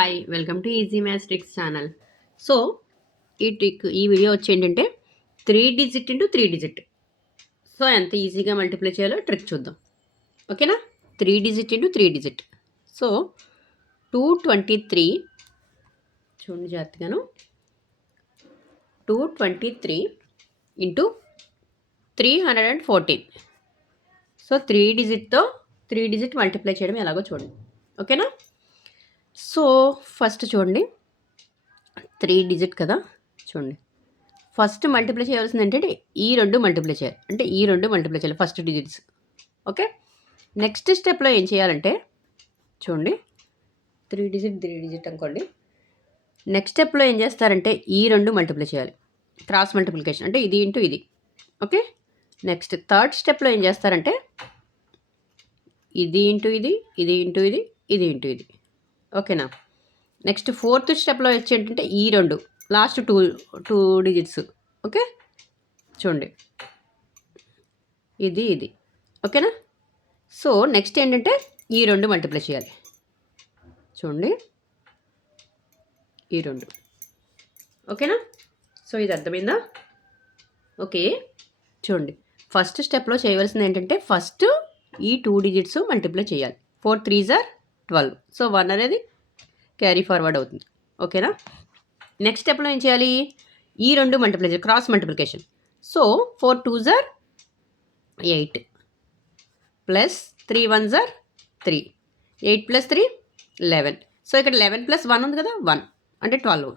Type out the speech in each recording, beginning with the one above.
Hi welcome to easy maths tricks channel. So ఈ video వచ్చి ఏంటంటే 3 డిజిట్ ఇంటూ 3 డిజిట్. సో ఎంత ఈజీగా మల్టిప్లై చేయాలో ట్రిక్ చూద్దాం. ఓకేనా? 3 డిజిట్ ఇంటూ 3 డిజిట్. సో 223 చూడండి జాగ్రత్తగాను. 223 ఇంటూ 314. సో 3 డిజిట్తో 3 డిజిట్ మల్టిప్లై చేయడం ఎలాగో చూడండి. ఓకేనా? సో ఫస్ట్ చూడండి 3 డిజిట్ కదా, చూడండి ఫస్ట్ మల్టిప్లై చేయాల్సింది ఏంటంటే ఈ రెండు మల్టిప్లై చేయాలి, అంటే ఈ రెండు మల్టిప్లై చేయాలి ఫస్ట్ డిజిట్స్. ఓకే, నెక్స్ట్ స్టెప్లో ఏం చేయాలంటే చూడండి 3 డిజిట్ అనుకోండి. నెక్స్ట్ స్టెప్లో ఏం చేస్తారంటే ఈ రెండు మల్టిప్లై చేయాలి, క్రాస్ మల్టిప్లికేషన్, అంటే ఇది ఇంటూ ఇది. ఓకే, నెక్స్ట్ థర్డ్ స్టెప్లో ఏం చేస్తారంటే ఇది ఇంటూ ఇది, ఇది ఇంటూ ఇది, ఇది ఇంటూ ఇది. ఓకేనా? నెక్స్ట్ ఫోర్త్ స్టెప్లో వచ్చి ఏంటంటే ఈ రెండు లాస్ట్ టూ డిజిట్స్. ఓకే, చూడండి ఇది ఇది. ఓకేనా? సో నెక్స్ట్ ఏంటంటే ఈ రెండు మల్టిప్లై చేయాలి, చూడండి ఈ రెండు. ఓకేనా? సో ఇది అర్థమైందా? ఓకే, చూడండి ఫస్ట్ స్టెప్లో చేయవలసింది ఏంటంటే ఫస్ట్ ఈ 2 డిజిట్స్ మల్టిప్లై చేయాలి. 4 3s are 12. సో 1 అనేది క్యారీ ఫార్వర్డ్ అవుతుంది. ఓకేనా? నెక్స్ట్ స్టెప్లో ఏం చేయాలి, ఈ రెండు మల్టిప్లై చేయాలి, cross multiplication. So 4 2s are 8 plus 3 1s are 3, 8 plus 3 11. So ఇక్కడ 11 ప్లస్ 1 ఉంది కదా, 1 అంటే 12.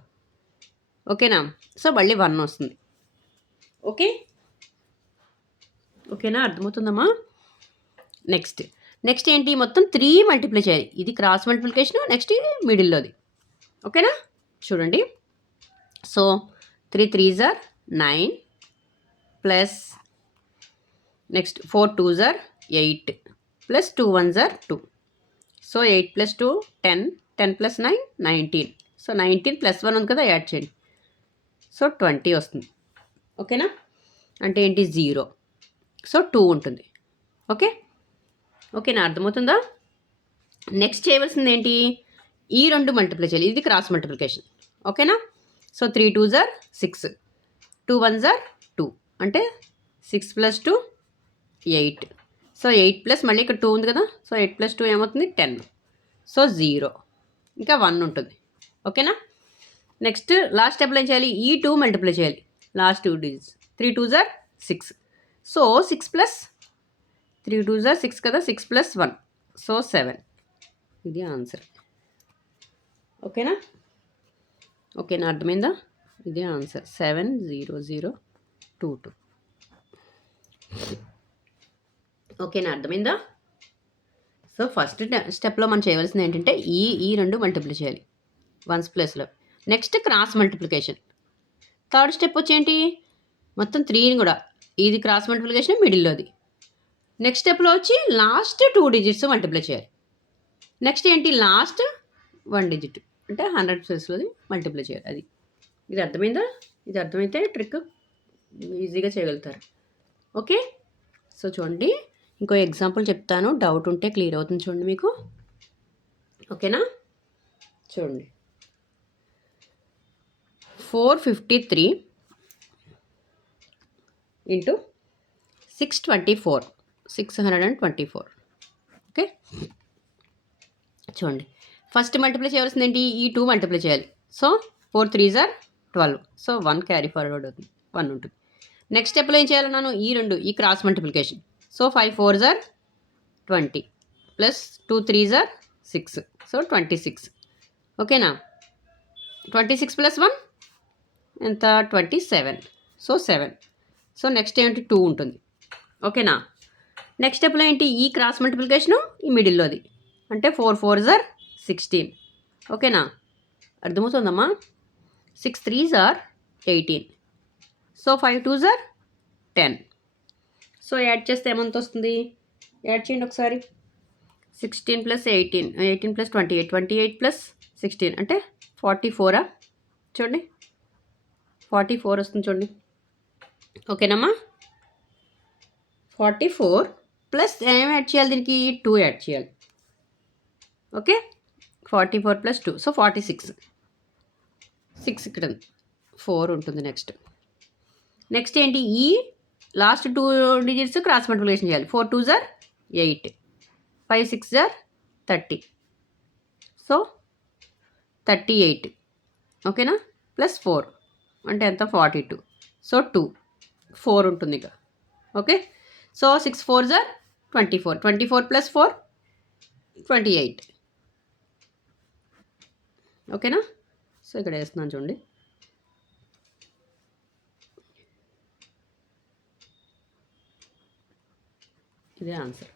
ఓకేనా? సో మళ్ళీ 1 వస్తుంది. ఓకేనా? అర్థమవుతుందమ్మా? నెక్స్ట్ ఏంటి, మొత్తం 3 మల్టిప్లై చేయాలి. ఇది క్రాస్ మల్టిప్లికేషన్, నెక్స్ట్ ఇది మిడిల్లోది. ఓకేనా? చూడండి. So 3 3s are 9 plus next 4 2s are 8 plus 2 1s are 2. So 8 plus 2 10, 10 plus 9 19. So 19 plus 1 ఉంది కదా, యాడ్ చేయండి. సో 20 వస్తుంది. ఓకేనా? అంటే ఏంటి 0. సో 2 ఉంటుంది. ఓకేనా? అర్థమవుతుందా? నెక్స్ట్ చేయవలసింది ఏంటి, ఈ రెండు మల్టిప్లై చేయాలి, ఇది క్రాస్ మల్టిప్లికేషన్. ఓకేనా? So 3 2s are 6, 2 1s are 2, అంటే 6 ప్లస్ 2 8. సో 8 ప్లస్ మళ్ళీ ఇక్కడ 2 ఉంది కదా, సో 8 ప్లస్ 2 ఏమవుతుంది 10. సో 0, ఇంకా 1 ఉంటుంది. ఓకేనా? నెక్స్ట్ లాస్ట్ స్టెప్లో ఏం చేయాలి, ఈ 2 మల్టిప్లై చేయాలి, last 2 digits. 3 2s are 6. So 6 plus 3 2s are 6 కదా, 6 ప్లస్ 1, సో 7. ఇది ఆన్సర్. ఓకేనా? అర్థమైందా? ఇది ఆన్సర్ 70022. ఓకేనా? అర్థమైందా? సో ఫస్ట్ స్టెప్లో మనం చేయవలసింది ఏంటంటే ఈ రెండు మల్టిప్లై చేయాలి వన్స్ ప్లస్లో. Next cross multiplication. Third step వచ్చి ఏంటి, మొత్తం 3ని కూడా, ఇది క్రాస్ మల్టిప్లికేషన్ మిడిల్లోది. నెక్స్ట్ స్టెప్లో వచ్చి లాస్ట్ 2 డిజిట్స్ మల్టిప్లై చేయాలి. నెక్స్ట్ ఏంటి, లాస్ట్ 1 డిజిట్, అంటే 100 ప్లేస్లోది మల్టిప్లై చేయాలి. అది ఇది అర్థమైందా? ఇది అర్థమైతే ట్రిక్ ఈజీగా చేయగలుగుతారు. ఓకే, సో చూడండి ఇంకో ఎగ్జాంపుల్ చెప్తాను, డౌట్ ఉంటే క్లియర్ అవుతుంది చూడండి మీకు. ఓకేనా? చూడండి 453 ఇంటూ 624. ఓకే, చూడండి ఫస్ట్ మల్టిప్లై చేయవలసింది ఏంటి, ఈ 2 మల్టిప్లై చేయాలి. So 4 3s are 12. So 1 carry forward అవుతుంది, 1 ఉంటుంది. నెక్స్ట్ స్టెప్లో ఏం చేయాలన్నాను, ఈ రెండు, ఈ cross multiplication. So 5 4s are 20 plus 2 3s are 6. So 26. ఓకేనా? 26 ప్లస్ 1 ఎంత, 27. సో 7. సో నెక్స్ట్ ఏంటి 2 ఉంటుంది. ఓకేనా? నెక్స్ట్ స్టెప్లో ఏంటి, ఈ క్రాస్ మల్టిప్లికేషను ఈ మిడిల్లోది, అంటే 4 4s are 16. ఓకేనా? అర్థమవుతుందమ్మా? 6 3s are 18. So 5 2s are 10. So add చేస్తే ఏమంత వస్తుంది, యాడ్ చేయండి ఒకసారి. 16 ప్లస్ 18, 18 ప్లస్ 28, 28 ప్లస్ 16 అంటే 44. చూడండి 44 వస్తుంది చూడండి. ఓకేనమ్మా? 44 ప్లస్ ఏం యాడ్ చేయాలి, దీనికి 2 యాడ్ చేయాలి. Okay, 44 plus 2 so 46. 6 ఇక్కడ 4 ఉంటుంది. నెక్స్ట్ ఏంటి, ఈ లాస్ట్ 2 డిజిట్స్ క్రాస్ మల్టిప్లికేషన్ చేయాలి. 4 2 జార్ 8, 5 6 జార్ 30, సో 38. ఓకేనా, ప్లస్ 4 అంటే ఎంత 42, సో 2 4 ఉంటుంది ఇక. ఓకే, సో 6 4 జార్ 24, 24 ప్లస్ 4 28. ఓకేనా, సో ఇక్కడ వేస్తున్నాను చూడండి. ఇదే ఆన్సర్.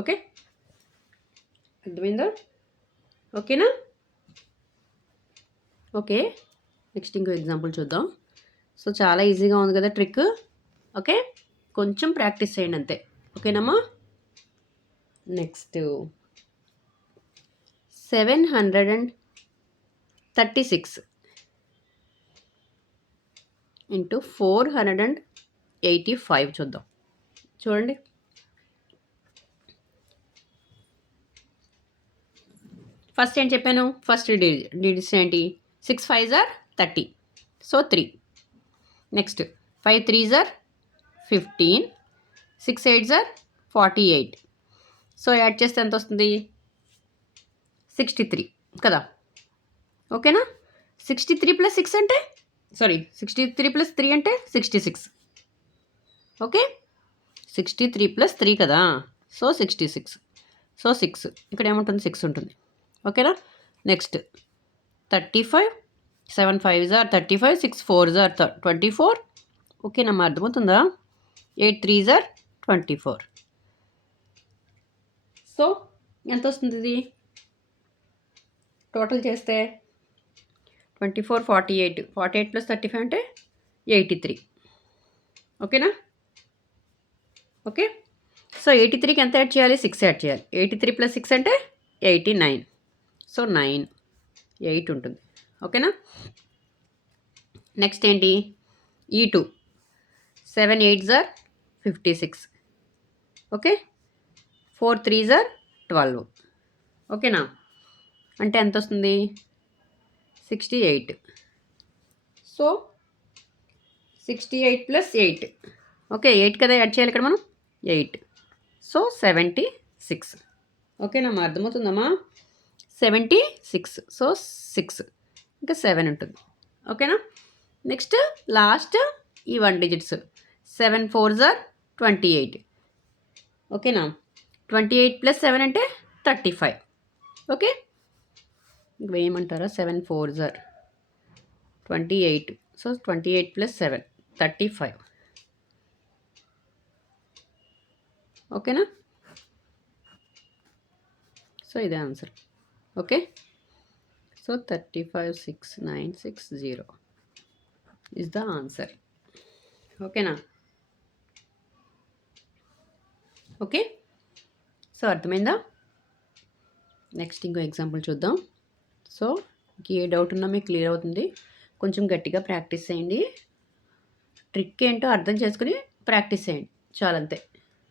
ఓకే, అర్థమైందా? ఓకేనా? ఓకే, నెక్స్ట్ ఇంకో ఎగ్జాంపుల్ చూద్దాం. సో చాలా ఈజీగా ఉంది కదా ట్రిక్. ఓకే, కొంచెం ప్రాక్టీస్ చేయండి అంతే. ఓకేనమ్మా. నెక్స్ట్ 736 ఇంటూ 485 చూద్దాం. చూడండి, ఫస్ట్ ఏం చెప్పాను, ఫస్ట్ డిజిట్స్ ఏంటి, 6 5 జార్ 30, సో 3. నెక్స్ట్ 5 3 జార్ 15, 6 8 జార్ 48, సో యాడ్ చేస్తే ఎంత వస్తుంది, 63 కదా. ఓకేనా, 63 ప్లస్ 6 అంటే 63 ప్లస్ 3 అంటే 66. ఓకే, 63 ప్లస్ 3 కదా, సో 66, సో 6 ఇక్కడ ఏముంటుంది, 6 ఉంటుంది. ఓకేనా, నెక్స్ట్ 35, 7 5 జార్ 35, 6 4 జార్ 24. ఓకేనమ్మా, అర్థమవుతుందా? 8 3 జార్ 24, సో ఎంత వస్తుంది ఇది టోటల్ చేస్తే 24 48, 48 ప్లస్ 35 అంటే 83. ఓకేనా, ఓకే, సో 83కి ఎంత యాడ్ చేయాలి, 6 యాడ్ చేయాలి. 83 ప్లస్ 6 అంటే 89, సో 9 8 ఉంటుంది. ఓకేనా, నెక్స్ట్ ఏంటి, E2 7 8 జార్ 56, ఓకే, 4 3 జార్ 12. ఓకేనా, అంటే ఎంత వస్తుంది, 68, సో 68 ప్లస్ 8, ఓకే 8 కదా యాడ్ చేయాలి ఇక్కడ మనం, 8, సో 76. ఓకేనమ్మా, అర్థమవుతుందమ్మా, 76, సో 6 ఇంకా 7 ఉంటుంది. ఓకేనా, నెక్స్ట్ లాస్ట్ ఈ 1 డిజిట్స్ 7 4 జార్ 28. ఓకేనా, 28 ప్లస్ 7 అంటే 35. ఓకే, ఇంకా ఏమంటారా, 7 4 జార్ 28, సో 28 ప్లస్ 7 35. ఓకేనా, సో ఇదే answer. Okay, so 356960 is the answer. ఓకేనా, ఓకే, సో అర్థమైందా? నెక్స్ట్ ఇంకో ఎగ్జాంపుల్ చూద్దాం. సో ఏ డౌట్ ఉన్నా మీకు క్లియర్ అవుతుంది. కొంచెం గట్టిగా ప్రాక్టీస్ చేయండి. ట్రిక్ ఏంటో అర్థం చేసుకుని ప్రాక్టీస్ చేయండి, చాలంతే.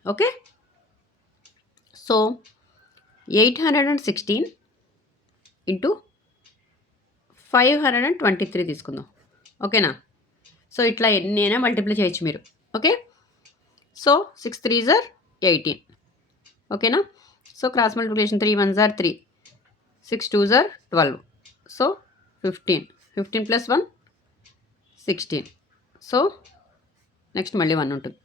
ఓకే, సో 816 ఇంటూ 523 తీసుకుందాం. ఓకేనా, సో ఇట్లా ఎన్నైనా మల్టిప్లై చేయొచ్చు మీరు. ఓకే, సో 6 3 జార్ 18. ఓకేనా, సో క్రాస్ మల్టిప్లికేషన్ 3 1 జార్ 3, 6 2 జార్ 12, సో 15, 15 ప్లస్ 1 16, సో నెక్స్ట్ మళ్ళీ 1 ఉంటుంది.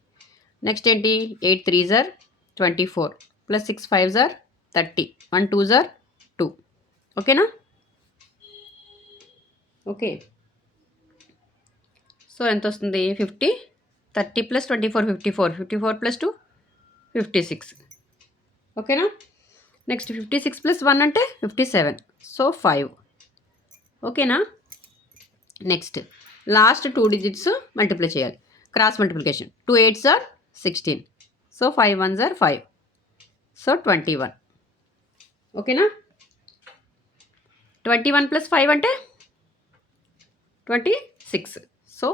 నెక్స్ట్ ఏంటి, 8 3 జార్ 24 ప్లస్ 6 5 జార్ 30, 1 2 జార్ 2. ఓకేనా, ఓకే, సో ఎంత వస్తుంది, 50, 30 ప్లస్ 24 54, 54 ప్లస్ 2 56. ఓకేనా, నెక్స్ట్ 56 ప్లస్ 1 అంటే 57, సో 5. ఓకేనా, నెక్స్ట్ లాస్ట్ 2 డిజిట్స్ మల్టిప్లై చేయాలి, క్రాస్ మల్టిప్లికేషన్. 2 8 జార్ 16, సో 5 1 జార్ 5, సో 21. ఓకేనా, 21 ప్లస్ 5 అంటే 26, సో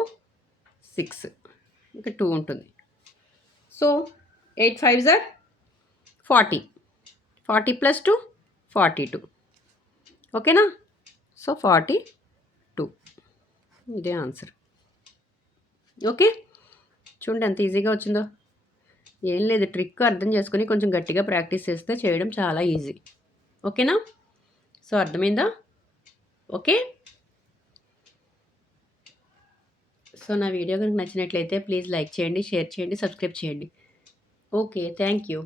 6 ఇంకా 2 ఉంటుంది. సో 8 5 జార్ 40, 40 ప్లస్ 2 42. ఓకేనా? సో 42 ఇదే ఆన్సర్. ఓకే, చూడండి ఎంత ఈజీగా వచ్చిందో. ఏం లేదు, ట్రిక్ అర్థం చేసుకొని కొంచెం గట్టిగా ప్రాక్టీస్ చేస్తే చేయడం చాలా ఈజీ. ఓకేనా? సో అర్థమైందా? ఓకే. సో నా వీడియో కనుక నచ్చినట్లయితే ప్లీజ్ లైక్ చేయండి, షేర్ చేయండి, సబ్స్క్రైబ్ చేయండి. Okay, thank you.